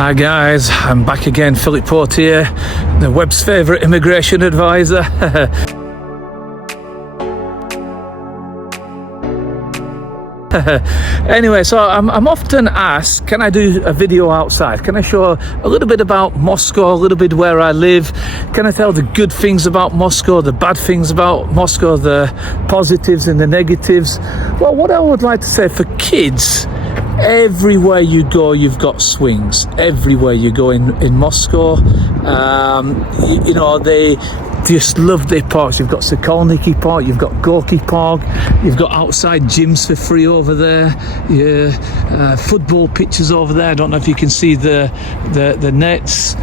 Hi guys, I'm back again, Philip Portier, the web's favourite immigration advisor. Anyway, so I'm often asked, can I do a video outside? Can I show a little bit about Moscow, a little bit where I live? Can I tell the good things about Moscow, the bad things about Moscow, the positives and the negatives? Well, what I would like to say for kids, everywhere you go, you've got swings. Everywhere you go in Moscow, you know, they just love their parks. You've got Sokolniki Park, you've got Gorky Park, you've got outside gyms for free over there, football pitches over there. I don't know if you can see the nets.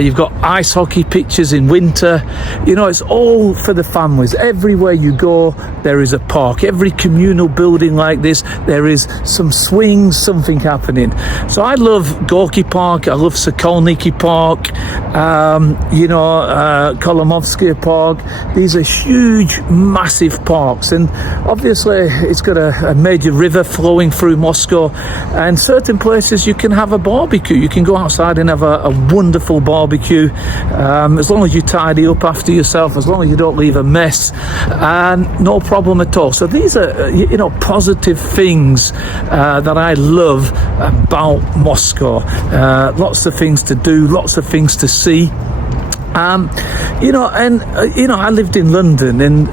You've got ice hockey pitches in winter. You know, it's all for the families. Everywhere you go, there is a park. Every communal building like this, there is some swings, something happening. So I love Gorky Park, I love Sokolniki Park, you know, Kolomovsky Park. These are huge, massive parks, and obviously it's got a major river flowing through Moscow, and certain places you can have a barbecue. You can go outside and have a wonderful barbecue, as long as you tidy up after yourself, as long as you don't leave a mess, and no problem at all. So these are, you know, positive things that I love about Moscow. Lots of things to do, lots of things to see. You know, and you know, I lived in London, and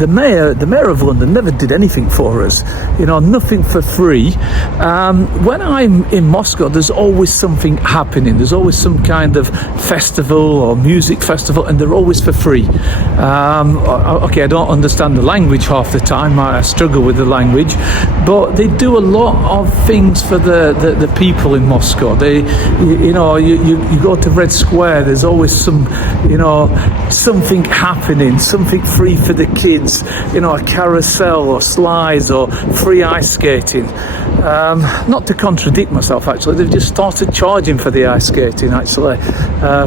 the mayor of London never did anything for us. You know, nothing for free. When I'm in Moscow, there's always something happening. There's always some kind of festival or music festival, and they're always for free. Okay, I don't understand the language half the time. I struggle with the language, but they do a lot of things for the people in Moscow. They, you know, you go to Red Square. There's always some, you know, something happening, something free for the kids, you know, a carousel or slides or free ice skating. Not to contradict myself, actually, they've just started charging for the ice skating, actually.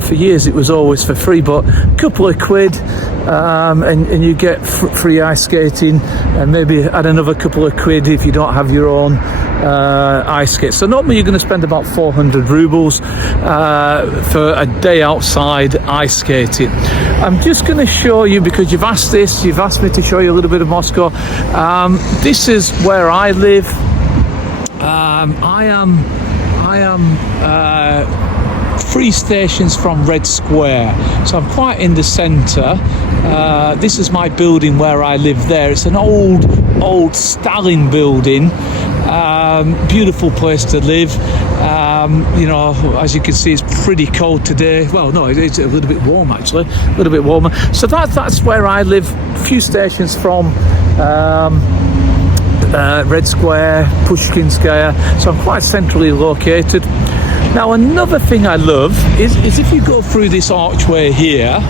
For years it was always for free, but a couple of quid, and you get free ice skating, and maybe add another couple of quid if you don't have your own ice skates. So normally you're going to spend about 400 rubles for a day outside ice skating. I'm just going to show you, because you've asked me to show you a little bit of Moscow. This is where I live. I am 3 stations from Red Square, so I'm quite in the centre. This is my building where I live there. It's an old Stalin building. Beautiful place to live. You know, as you can see, it's pretty cold today. Well, no, it's a little bit warm, actually, a little bit warmer. So that's where I live, a few stations from Red Square, Pushkinskaya, so I'm quite centrally located. Now, another thing I love is if you go through this archway here,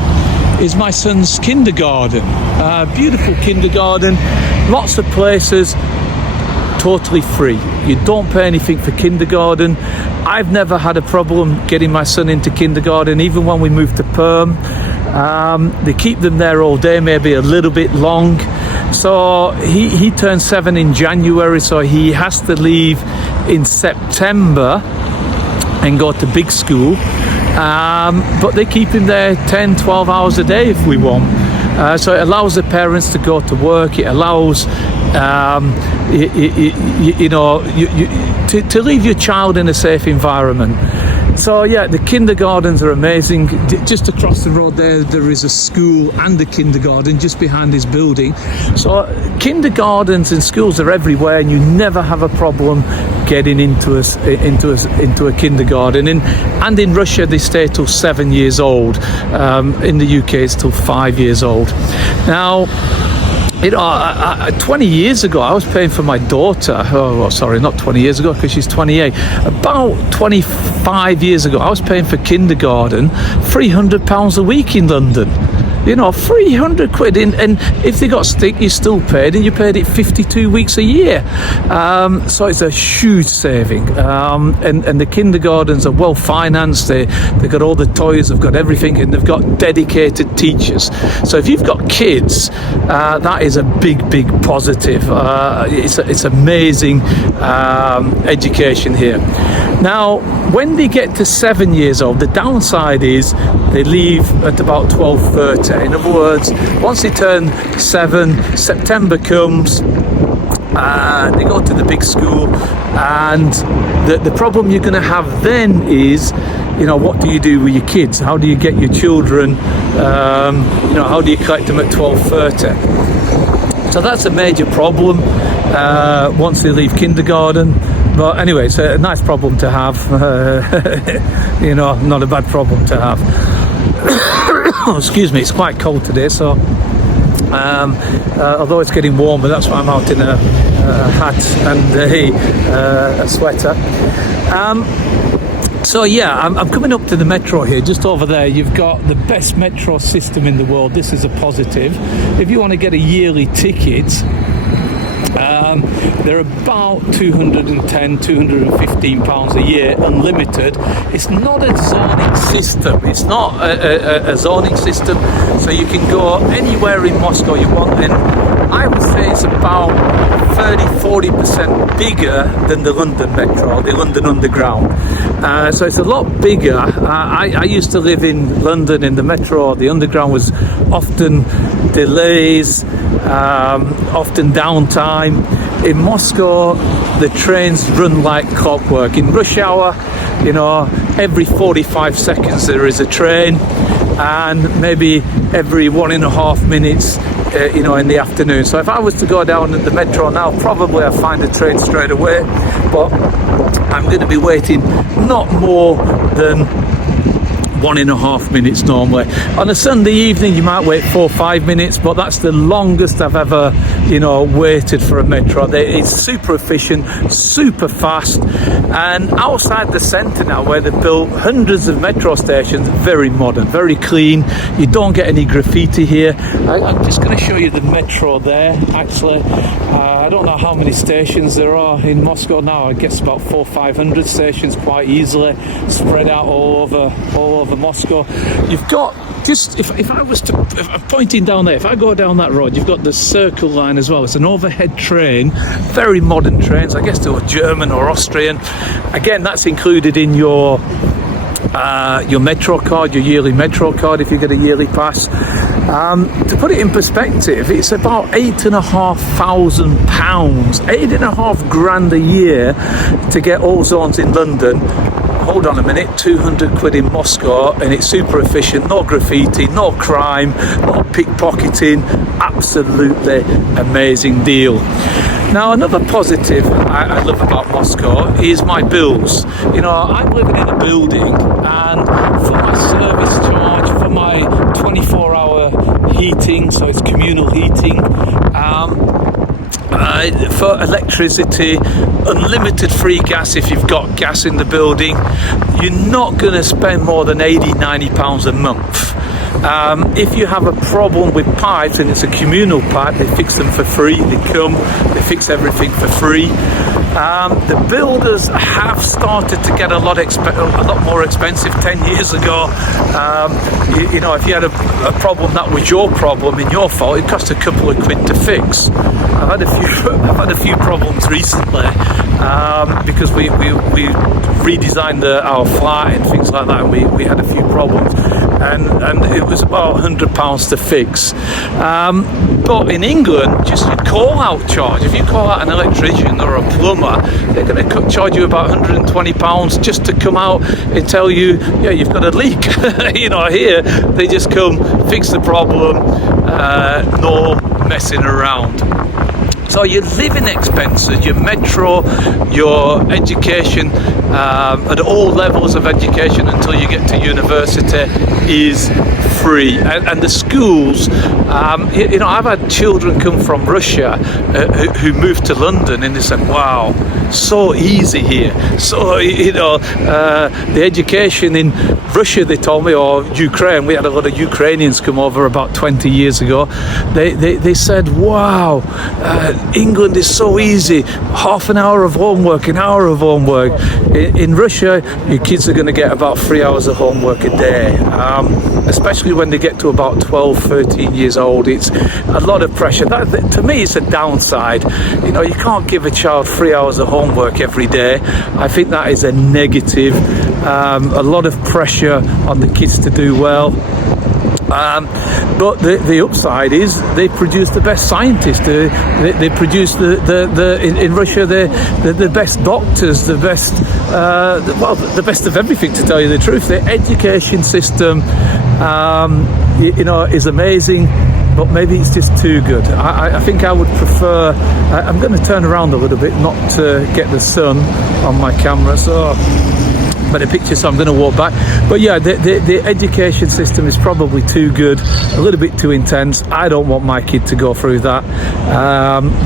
is my son's kindergarten. Beautiful kindergarten, lots of places, totally free. You don't pay anything for kindergarten. I've never had a problem getting my son into kindergarten, even when we moved to Perm. They keep them there all day, maybe a little bit long. So he turned 7 in January, so he has to leave in September and go to big school. But they keep him there 10, 12 hours a day if we want. So it allows the parents to go to work. It allows, you know, to leave your child in a safe environment. So yeah, the kindergartens are amazing. Just across the road there is a school and a kindergarten just behind this building. So kindergartens and schools are everywhere, and you never have a problem getting into a kindergarten. And in Russia they stay till 7 years old. In the UK it's till 5 years old. Now, you know, 20 years ago, I was paying for my daughter. Oh, well, sorry, not 20 years ago, because she's 28. About 25 years ago, I was paying for kindergarten £300 a week in London. £300. And if they got sick, you still paid, and you paid it 52 weeks a year. So it's a huge saving. And the kindergartens are well financed. They've got all the toys, they've got everything, and they've got dedicated teachers. So if you've got kids, that is a big positive. It's amazing education here. Now, when they get to 7 years old, the downside is they leave at about 12:30. In other words, once they turn 7, September comes, they go to the big school, and the problem you're going to have then is, what do you do with your kids? How do you get your children, how do you collect them at 12:30? So that's a major problem once they leave kindergarten. But anyway, it's a nice problem to have, not a bad problem to have. Oh, excuse me, it's quite cold today, so although it's getting warmer, that's why I'm out in a hat and a sweater. So yeah, I'm coming up to the metro here. Just over there, you've got the best metro system in the world. This is a positive. If you want to get a yearly ticket, they're about £215 a year, unlimited. It's not a zoning system. It's not a zoning system, so you can go anywhere in Moscow you want. And I would say it's about 30-40% bigger than the London Metro, the London Underground. So it's a lot bigger. I used to live in London in the Metro. The Underground was often delays, often downtime. In Moscow, the trains run like clockwork. In rush hour, every 45 seconds there is a train, and maybe every 1.5 minutes, in the afternoon. So if I was to go down at the metro now, probably I'll find a train straight away, but I'm going to be waiting not more than 1.5 minutes normally. On a Sunday evening, you might wait 4 or 5 minutes, but that's the longest I've ever, waited for a metro. It's super efficient, super fast, and outside the centre now, where they've built hundreds of metro stations, very modern, very clean. You don't get any graffiti here. I'm just going to show you the metro there, actually. I don't know how many stations there are in Moscow now. I guess about 400 or 500 stations, quite easily spread out all over Moscow. You've got just, if I'm pointing down there, if I go down that road, you've got the Circle Line as well. It's an overhead train, very modern trains. I guess they were German or Austrian. Again, that's included in your metro card, your yearly metro card, if you get a yearly pass. To put it in perspective, it's about £8,500, £8,500 a year to get all zones in London. Hold on a minute, £200 in Moscow, and it's super efficient, no graffiti, no crime, no pickpocketing, absolutely amazing deal. Now, another positive I love about Moscow is my bills. I'm living in a building, and for my service charge, for my 24-hour heating, so it's communal heating, for electricity, unlimited free gas if you've got gas in the building, you're not going to spend more than £80-90 a month. If you have a problem with pipes, and it's a communal pipe, they fix them for free. They fix everything for free. The builders have started to get a lot more expensive. 10 years ago, if you had a problem that was your problem and your fault, it cost a couple of quid to fix. I've had a few problems recently because we redesigned our flat and things like that, and we had a few problems, and it was about £100 to fix. But in England, just your call-out charge. If you call out an electrician or a plumber, they're going to charge you about £120 just to come out and tell you, yeah, you've got a leak. Here they just come, fix the problem, no messing around. So your living expenses, your metro, your education, at all levels of education until you get to university is free. And the schools, I've had children come from Russia who moved to London, and they said, wow, so easy here. So, the education in Russia, they told me, or Ukraine, we had a lot of Ukrainians come over about 20 years ago. They said, wow, England is so easy, half an hour of homework, an hour of homework. In Russia, your kids are going to get about 3 hours of homework a day, especially when they get to about 12, 13 years old. It's a lot of pressure. That, to me, it's a downside. You can't give a child 3 hours of homework every day. I think that is a negative. A lot of pressure on the kids to do well. But the upside is they produce the best scientists. They produce in Russia the best doctors, the best the best of everything. To tell you the truth, the education system is amazing. But maybe it's just too good. I think I would prefer. I'm going to turn around a little bit, not to get the sun on my camera. So. Better picture, so I'm going to walk back. But yeah, the education system is probably too good, a little bit too intense. I don't want my kid to go through that,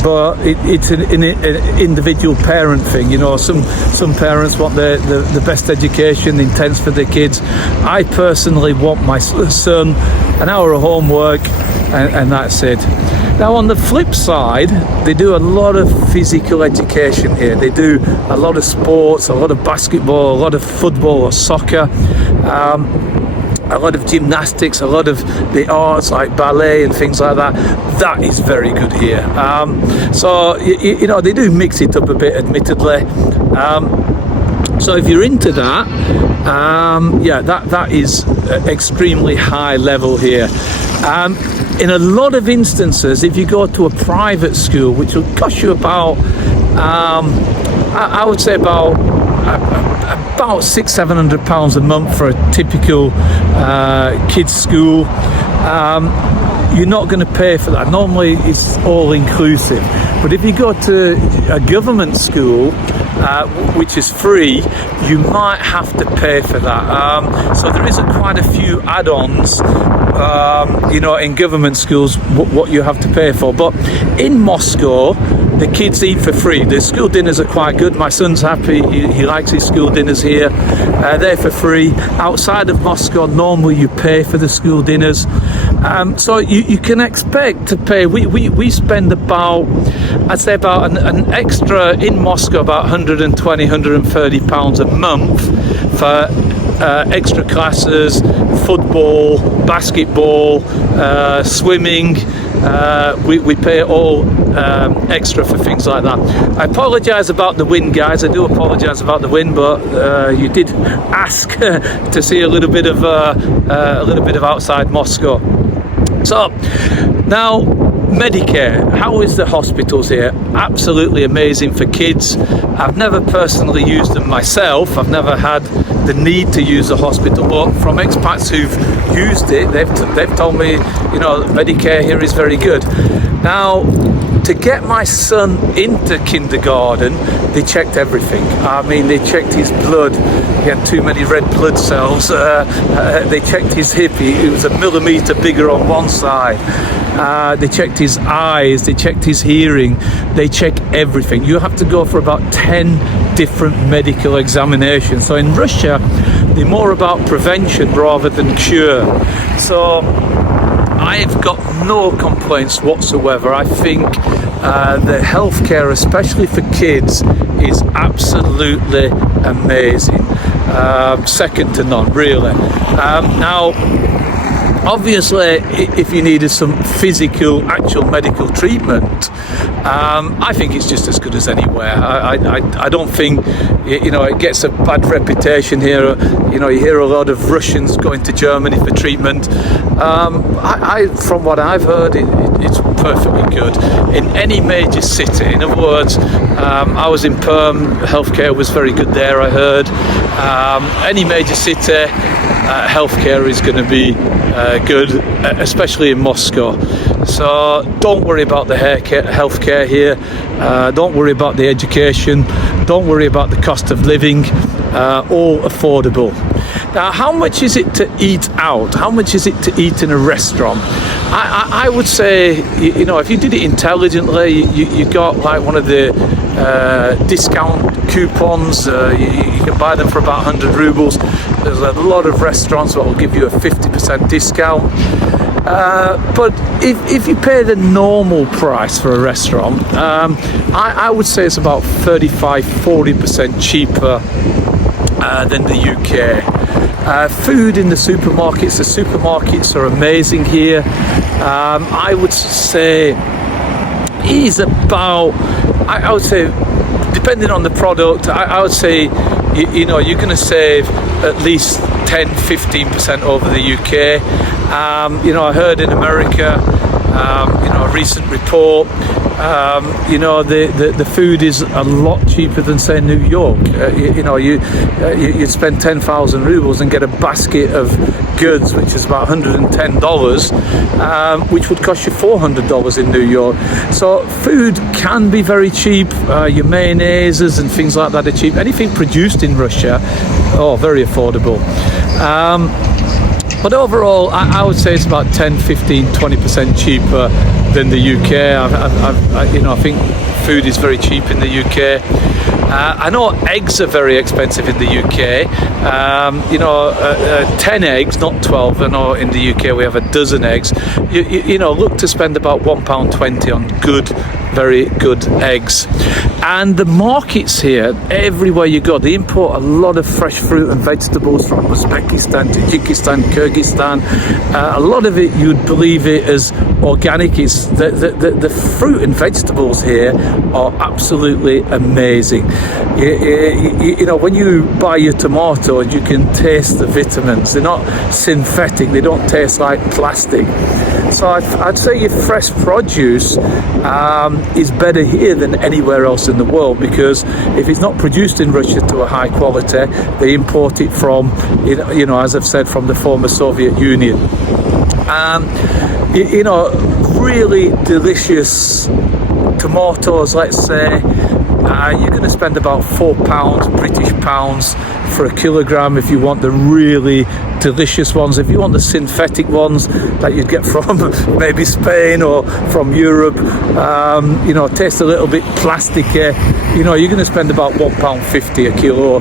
but it's an individual parent thing. Some parents want the best education, intense for their kids. I personally want my son an hour of homework, and that's it. Now, on the flip side, they do a lot of physical education here. They do a lot of sports, a lot of basketball, a lot of football or soccer, a lot of gymnastics, a lot of the arts like ballet and things like that. That is very good here. So they do mix it up a bit, admittedly. So if you're into that, that is extremely high level here. In a lot of instances, if you go to a private school, which will cost you about, I would say about £600-700 a month for a typical kids' school, you're not going to pay for that. Normally, it's all inclusive. But if you go to a government school, which is free, you might have to pay for that. So there is quite a few add-ons, in government schools, what you have to pay for. But in Moscow, the kids eat for free. The school dinners are quite good. My son's happy. He likes his school dinners here. They're for free. Outside of Moscow, normally you pay for the school dinners. So you can expect to pay. We spend about, I'd say about an extra in Moscow, about £120-130 a month for extra classes, football, basketball, swimming. We pay all extra for things like that. I apologise about the wind, guys. I do apologise about the wind, but you did ask to see a little bit of outside Moscow. So now, Medicare, how is the hospitals here? Absolutely amazing for kids. I've never personally used them myself. I've never had the need to use a hospital, but from expats who've used it, they've told me, Medicare here is very good. Now, to get my son into kindergarten, they checked everything. I mean, they checked his blood. He had too many red blood cells. They checked his hip. It was a millimetre bigger on one side. They checked his eyes. They checked his hearing. They check everything. You have to go for about 10 different medical examinations. So in Russia, they're more about prevention rather than cure. So I've got no complaints whatsoever. I think the healthcare, especially for kids, is absolutely amazing. Second to none, really. Now, obviously, if you needed some physical, actual medical treatment, I think it's just as good as anywhere. I don't think, it gets a bad reputation here. You hear a lot of Russians going to Germany for treatment. From what I've heard, it's perfectly good in any major city. In other words, I was in Perm. Healthcare was very good there, I heard. Any major city, healthcare is going to be good, especially in Moscow. So don't worry about the healthcare here. Don't worry about the education. Don't worry about the cost of living. All affordable. Now, how much is it to eat out? How much is it to eat in a restaurant? I would say, you know, if you did it intelligently, you got like one of the discount coupons. You can buy them for about 100 rubles. There's a lot of restaurants that will give you a 50% discount. But if you pay the normal price for a restaurant, I would say it's about 35-40% cheaper than the UK. Food in the supermarkets are amazing here. I would say is about, I would say, depending on the product, I would say, you know, you're going to save at least 10-15% over the UK. You know, I heard in America, you know, a recent report, you know, the food is a lot cheaper than, say, New York. You know, you'd spend 10,000 rubles and get a basket of goods, which is about $110, which would cost you $400 in New York. So food can be very cheap. Your mayonnaises and things like that are cheap. Anything produced in Russia, very affordable. But overall, I would say it's about 10-15-20% cheaper than the UK. You know, I think food is very cheap in the UK. I know eggs are very expensive in the UK. You know, 10 eggs, not 12. I know in the UK we have a dozen eggs. You know, look to spend about £1.20 on good, very good eggs. And the markets here, everywhere you go, they import a lot of fresh fruit and vegetables from Uzbekistan, Tajikistan, Kyrgyzstan. A lot of it, you'd believe it as organic. Is the fruit and vegetables here are absolutely amazing. You know, when you buy your tomatoes, you can taste the vitamins. They're not synthetic. They don't taste like plastic. So I'd say your fresh produce is better here than anywhere else in the world, because if it's not produced in Russia to a high quality, they import it from, you know, as I've said, from the former Soviet Union. You know, really delicious tomatoes, let's say, you're going to spend about £4 British pounds for a kilogram if you want the really delicious ones. If you want the synthetic ones that you'd get from maybe Spain or from Europe, you know, taste a little bit plasticky, you know, you're going to spend about £1.50 a kilo,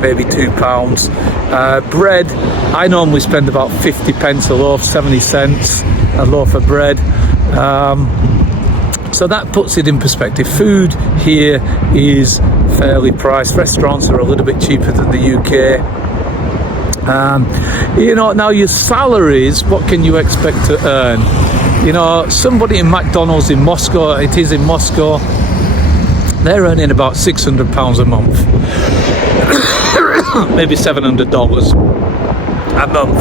maybe £2. Bread, I normally spend about 50 pence a loaf, 70 cents a loaf of bread. So that puts it in perspective. Food here is fairly priced. Restaurants are a little bit cheaper than the UK. You know, now your salaries, what can you expect to earn? You know, somebody in McDonald's in Moscow, it is in Moscow, they're earning about £600 a month. Maybe $700 a month.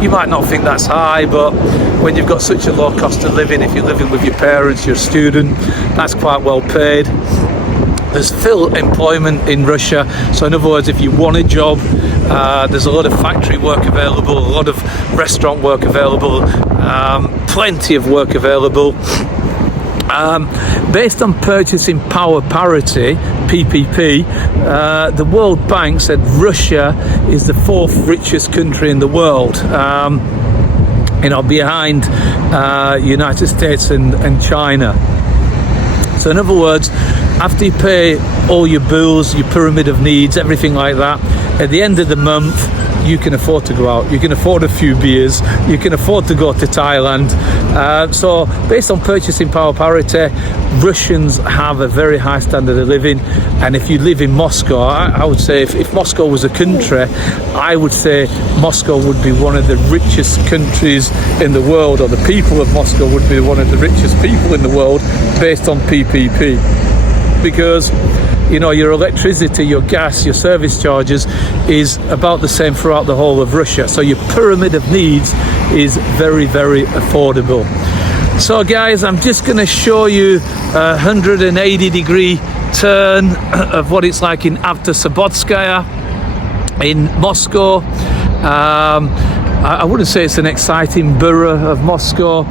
You might not think that's high, but when you've got such a low cost of living, if you're living with your parents, you're a student, that's quite well paid. There's still employment in Russia. So in other words, if you want a job, there's a lot of factory work available, a lot of restaurant work available, plenty of work available. Based on purchasing power parity, PPP, the World Bank said Russia is the 4th richest country in the world, you know, behind United States and China. So in other words, after you pay all your bills, your pyramid of needs, everything like that, at the end of the month, you can afford to go out, you can afford a few beers, you can afford to go to Thailand. So based on purchasing power parity, Russians have a very high standard of living. And if you live in Moscow, I would say if Moscow was a country, I would say Moscow would be one of the richest countries in the world, or the people of Moscow would be one of the richest people in the world based on PPP. Because, you know, your electricity, your gas, your service charges is about the same throughout the whole of Russia. So your pyramid of needs is very, very affordable. So guys, I'm just going to show you a 180-degree turn of what it's like in Avtosobotskaya. in Moscow. I wouldn't say it's an exciting borough of Moscow.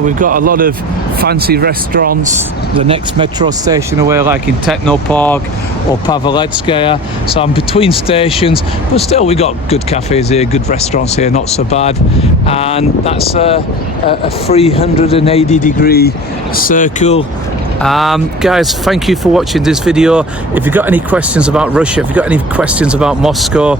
We've got a lot of fancy restaurants, the next metro station away, like in Technopark or Paveletskaya. So I'm between stations, but still we got good cafes here, good restaurants here, not so bad. And that's a 380-degree circle. Guys, thank you for watching this video. If you've got any questions about Russia, if you've got any questions about Moscow,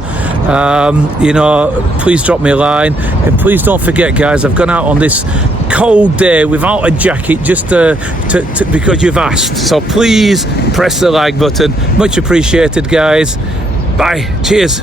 you know, please drop me a line. And please don't forget, guys, I've gone out on this cold day without a jacket just because you've asked. So please press the like button. Much appreciated, guys. Bye. Cheers.